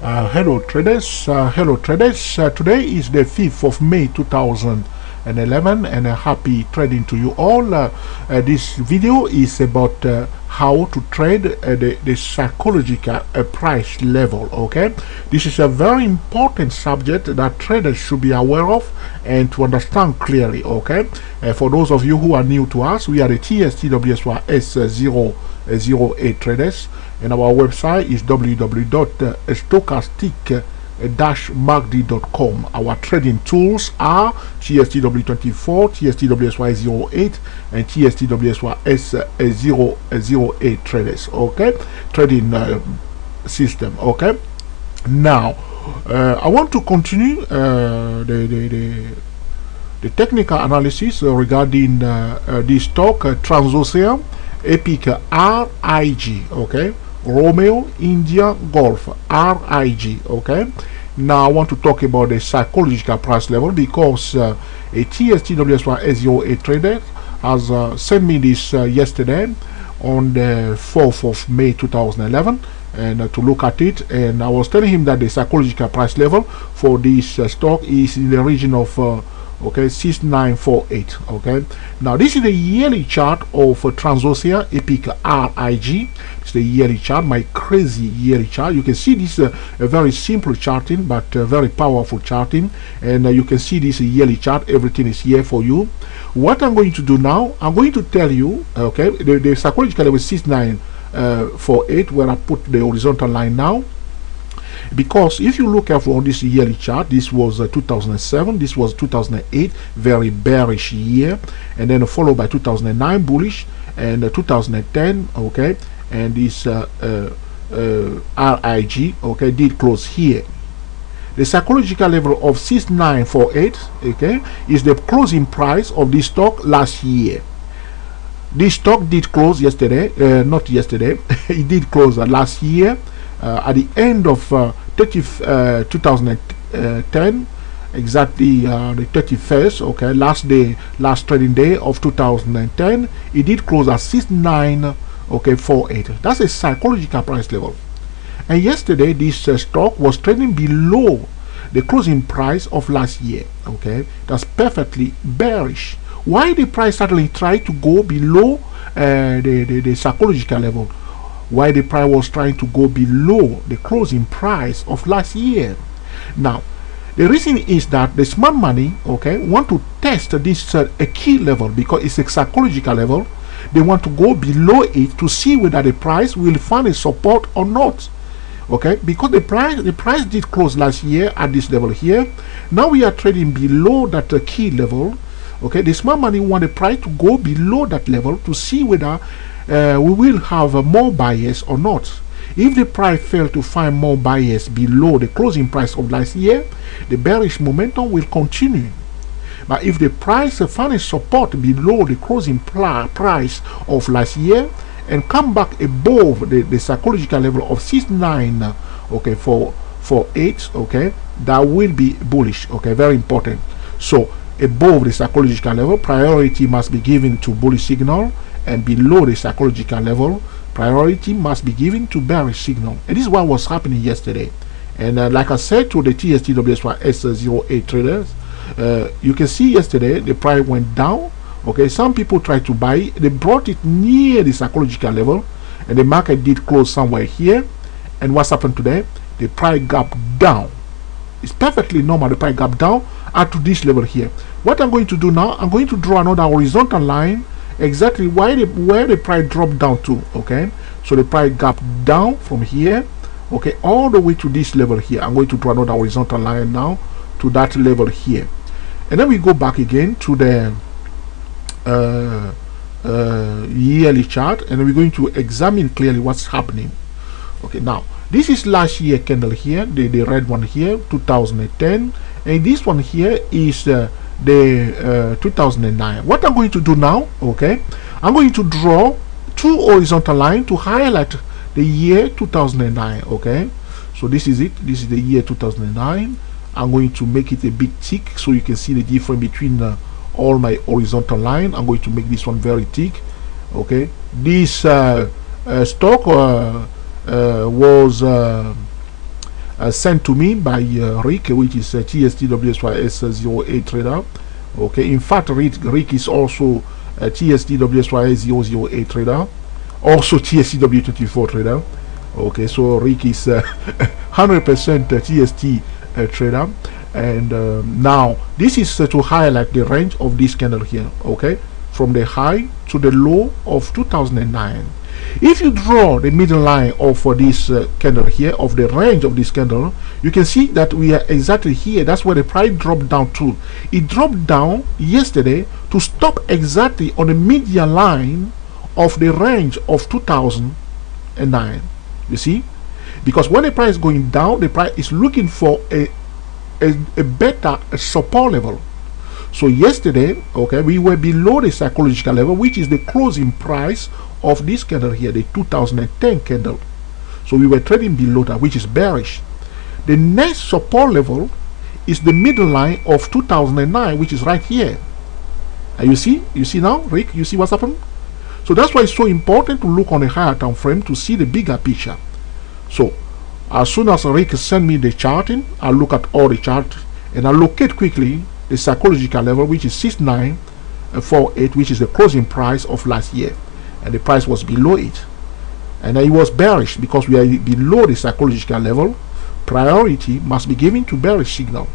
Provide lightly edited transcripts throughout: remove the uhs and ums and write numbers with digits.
Hello traders, today is the 5th of May 2011 and happy trading to you all. This video is about how to trade the psychological price level. Okay, this is a very important subject that traders should be aware of and to understand clearly. Okay, for those of you who are new to us, we are the TSTWSY S008 traders, and our website is www.stochastic-magd.com. Our trading tools are TSTW24, TSTWSY08, and TSTWSY-S008 traders. Okay, trading system. Okay, now I want to continue the technical analysis regarding this stock Transocean Epic RIG. Okay, Romeo India Golf RIG. Okay, now I want to talk about the psychological price level because a TSTWSY S08 trader has sent me this yesterday on the 4th of May 2011 and to look at it, and I was telling him that the psychological price level for this stock is in the region of 6948. Okay, now this is the yearly chart of Transocean Epic RIG. It's the yearly chart, my crazy yearly chart. You can see this a very simple charting but very powerful charting, and you can see this yearly chart. Everything is here for you. What I'm going to do now, I'm going to tell you, okay, the psychological level 6948, where I put the horizontal line now. Because if you look at on this yearly chart, this was 2007, this was 2008, very bearish year, and then followed by 2009 bullish, and 2010, okay, and this RIG, okay, did close here. The psychological level of 6948, okay, is the closing price of this stock last year. This stock did close yesterday, not yesterday, it did close last year. At the end of 2010, exactly the 31st, okay, last trading day of 2010, it did close at 6948. That's a psychological price level. And yesterday, this stock was trading below the closing price of last year. Okay, that's perfectly bearish. Why the price suddenly tried to go below the psychological level? Why the price was trying to go below the closing price of last year? Now, the reason is that the smart money, okay, want to test this a key level because it's a psychological level. They want to go below it to see whether the price will find a support or not. Okay, because the price did close last year at this level here. Now we are trading below that key level. Okay, the smart money want the price to go below that level to see whether we will have more buyers or not. If the price fails to find more buyers below the closing price of last year, the bearish momentum will continue. But if the price finds support below the closing price of last year and come back above the psychological level of 69, okay, for 8, okay, that will be bullish. Okay, very important. So above the psychological level, priority must be given to bullish signal, and below the psychological level, priority must be given to bearish signal. And this is what was happening yesterday. And like I said to the TSTWSY S08 traders, you can see yesterday the price went down. Okay, some people tried to buy, they brought it near the psychological level, and the market did close somewhere here. And what's happened today? The price gap down. It's perfectly normal. The price gap down at to this level here. What I'm going to do now, I'm going to draw another horizontal line exactly where the price dropped down to. Okay, so the price gap down from here, okay, all the way to this level here. I'm going to draw another horizontal line now to that level here, and then we go back again to the yearly chart, and we're going to examine clearly what's happening. Okay, now this is last year candle here, the red one here, 2010, and this one here is the 2009. What I'm going to do now, okay, I'm going to draw two horizontal lines to highlight the year 2009. Okay, so this is it. This is the year 2009. I'm going to make it a bit thick so you can see the difference between all my horizontal line. I'm going to make this one very thick. Okay, this stock was sent to me by Rick, which is TSTWSYS08 trader. Okay, in fact, Rick is also TSTWSYS008 trader, also TSTW24 trader. Okay, so Rick is 100% TST trader. And now this is to highlight the range of this candle here. Okay, from the high to the low of 2009. If you draw the middle line of this candle here, of the range of this candle, you can see that we are exactly here. That's where the price dropped down to. It dropped down yesterday to stop exactly on the median line of the range of 2009. You see, because when the price is going down, the price is looking for a better support level. So yesterday, okay, we were below the psychological level, which is the closing price of this candle here, the 2010 candle. So we were trading below that, which is bearish. The next support level is the middle line of 2009, which is right here. And you see now, Rick, you see what's happened? So that's why it's so important to look on a higher time frame to see the bigger picture. So as soon as Rick send me the charting, I'll look at all the charts and I'll locate quickly the psychological level, which is 6948, which is the closing price of last year, and the price was below it, and it was bearish because we are below the psychological level. Priority must be given to bearish signal.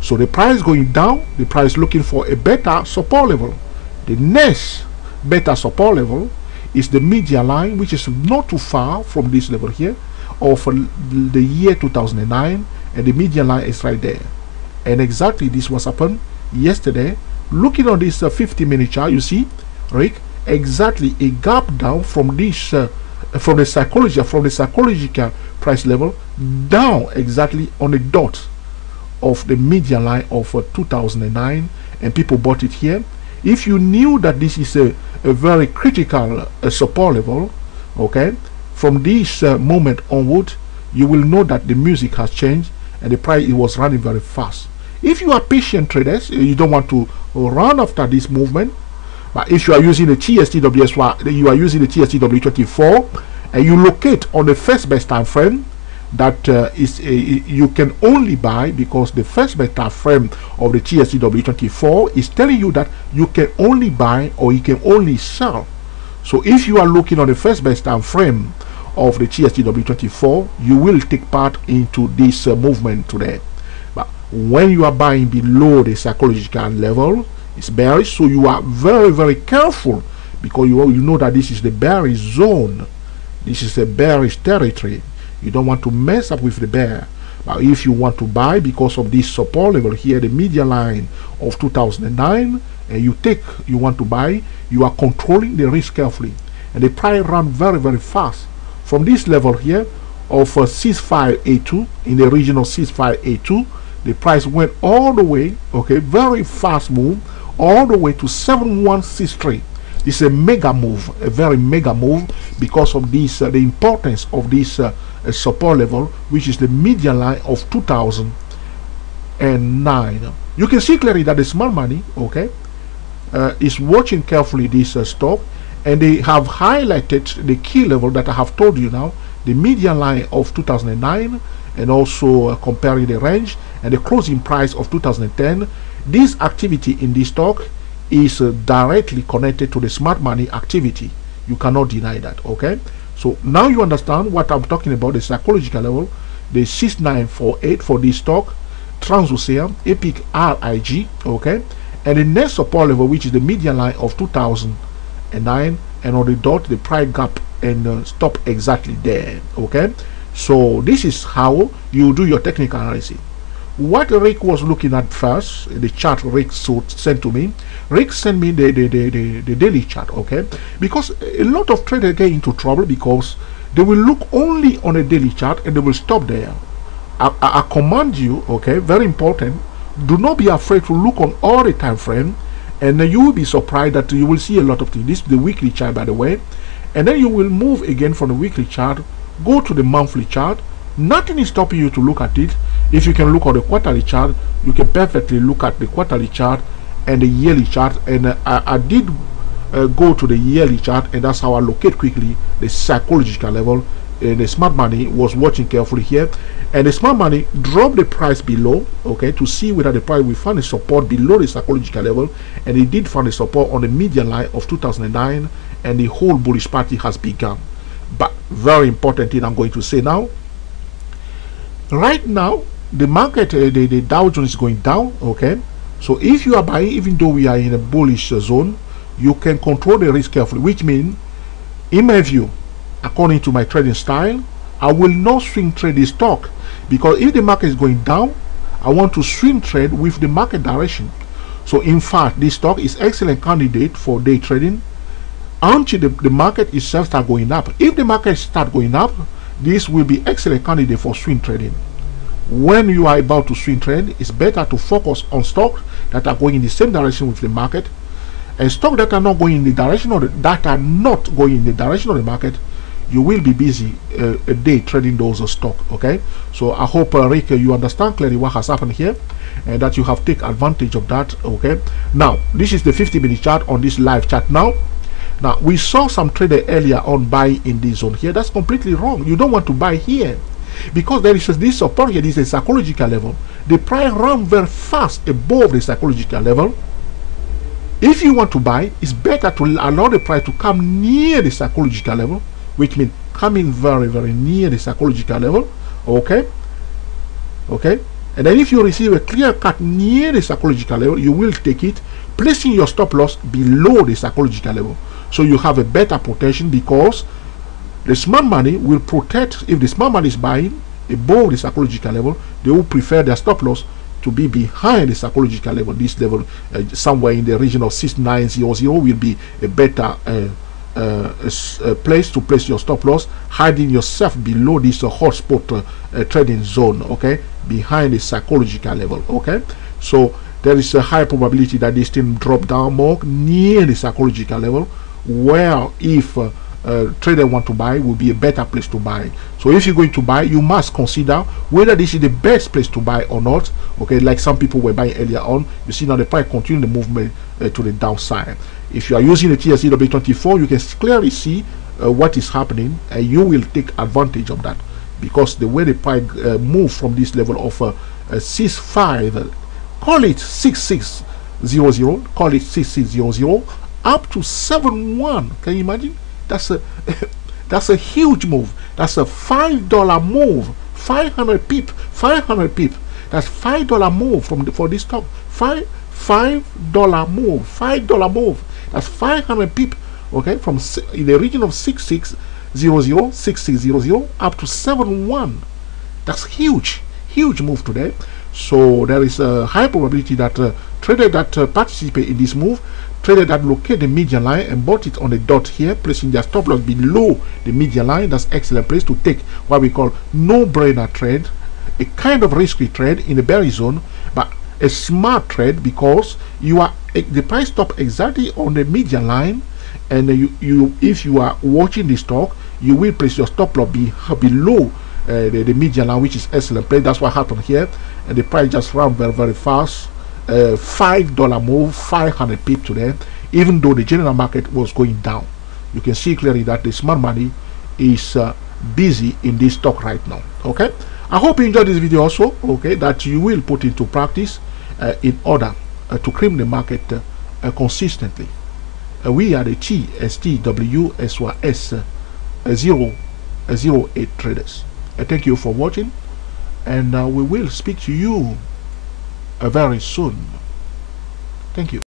So the price going down, the price looking for a better support level. The next better support level is the median line, which is not too far from this level here of the year 2009, and the median line is right there. And exactly this was happened yesterday. Looking on this 50-minute chart, you see, Rick, exactly a gap down from this from the psychological price level down exactly on the dot of the median line of 2009, and people bought it here. If you knew that this is a very critical support level, okay, from this moment onward, you will know that the music has changed and the price, it was running very fast. If you are patient traders, you don't want to run after this movement. But if you are using the TSTWSY, you are using the TSTW24, and you locate on the first best time frame, that you can only buy, because the first best time frame of the TSTW24 is telling you that you can only buy or you can only sell. So if you are looking on the first best time frame of the TSTW24, you will take part into this movement today. But when you are buying below the psychological level, it's bearish, so you are very, very careful, because you know that this is the bearish zone. This is a bearish territory. You don't want to mess up with the bear. But if you want to buy because of this support level here, the median line of 2009, and you want to buy, you are controlling the risk carefully. And the price ran very, very fast from this level here of 6582, in the region of 6582. The price went all the way, okay, very fast move, all the way to 7163. This is a mega move, a very mega move, because of this the importance of this support level, which is the median line of 2009. You can see clearly that the smart money, okay, is watching carefully this stock, and they have highlighted the key level that I have told you now, the median line of 2009, and also comparing the range and the closing price of 2010. This activity in this stock is directly connected to the smart money activity. You cannot deny that, okay? So now you understand what I'm talking about, the psychological level, the 6948 for this stock, Transocean, Epic RIG, okay? And the next support level, which is the median line of 2009, and on the dot, the price gap, and stop exactly there, okay? So this is how you do your technical analysis. What Rick was looking at first, the chart Rick sent to me, Rick sent me the daily chart, okay? Because a lot of traders get into trouble because they will look only on a daily chart and they will stop there. I command you, okay, very important, do not be afraid to look on all the time frame, and you will be surprised that you will see a lot of things. This is the weekly chart, by the way, and then you will move again from the weekly chart, go to the monthly chart. Nothing is stopping you to look at it. If you can look at the quarterly chart, you can perfectly look at the quarterly chart and the yearly chart. And I did go to the yearly chart, and that's how I locate quickly the psychological level. And the smart money was watching carefully here, and the smart money dropped the price below, okay, to see whether the price will find a support below the psychological level, and it did find a support on the median line of 2009, and the whole bullish party has begun. But very important thing I'm going to say now, right now the market, the Dow Jones is going down, okay. So if you are buying, even though we are in a bullish zone, you can control the risk carefully, which means, in my view, according to my trading style, I will not swing trade the stock, because if the market is going down, I want to swing trade with the market direction. So in fact, this stock is excellent candidate for day trading until the market itself start going up. If the market start going up, this will be excellent candidate for swing trading. When you are about to swing trade, it's better to focus on stocks that are going in the same direction with the market, and stocks that are not going in the direction of the market, you will be busy a day trading those stock. Okay, so I hope Rick, you understand clearly what has happened here, and that you have taken advantage of that. Okay, now this is the 50-minute chart on this live chat now. Now we saw some trader earlier on buy in this zone here. That's completely wrong. You don't want to buy here, because there is this support here. This is a psychological level. The price ran very fast above the psychological level. If you want to buy, it's better to allow the price to come near the psychological level, which means coming very, very near the psychological level. Okay, and then if you receive a clear cut near the psychological level, you will take it, placing your stop loss below the psychological level, so you have a better protection, because the smart money will protect. If the smart money is buying above the psychological level, they will prefer their stop loss to be behind the psychological level. This level, somewhere in the region of 6900, will be a better place to place your stop loss, hiding yourself below this hotspot trading zone, okay, behind the psychological level. Okay, so there is a high probability that this thing drop down more near the psychological level, where if trader want to buy, will be a better place to buy. So if you're going to buy, you must consider whether this is the best place to buy or not. Okay, like some people were buying earlier on. You see now the price continue the movement to the downside. If you are using the TSCW24, you can clearly see what is happening, and you will take advantage of that, because the way the price move from this level of 65, call it 6600, call it 6600, up to 71. Can you imagine? That's a that's a huge move. That's a $5 move, 500 pip, 500 pip. That's $5 move for this stock. $5 move, $5 move. That's 500 pip. Okay, from in the region of 6600 up to 71. That's huge move today. So there is a high probability that traders that participate in this move, traders that locate the median line and bought it on the dot here, placing their stop loss below the median line. That's excellent place to take what we call no-brainer trade, a kind of risky trade in the bearish zone, but a smart trade, because you are the price stop exactly on the median line, and if you are watching the stock, you will place your stop loss below the median line, which is excellent play. That's what happened here, and the price just ran very, very fast. $5 move, 500 pip today, even though the general market was going down. You can see clearly that the smart money is busy in this stock right now. Okay, I hope you enjoyed this video also. Okay, that you will put into practice in order to cream the market consistently. We are the TSTWSYS 008 traders. Thank you for watching, and we will speak to you very soon. Thank you.